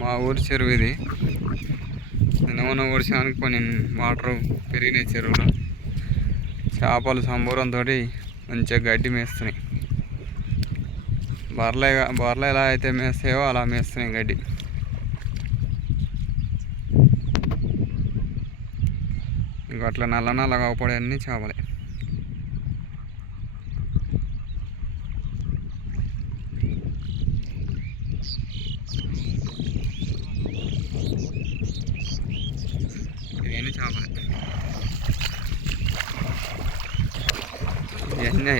మా ఊరి చెరువు ఇది. నిన్న వర్షానికి కొన్ని వాటర్ పెరిగినాయి చెరువులో. చేపలు సంబూరంతో మంచిగా గడ్డి మేస్తున్నాయి. బర్రెలు ఎలా అయితే మేస్తాయో అలా మేస్తున్నాయి గడ్డి. ఇంక అట్లా నల్లగా అవపడే అన్ని చేపలే. ఇవన్నీ చేపలే. ఇవన్నీ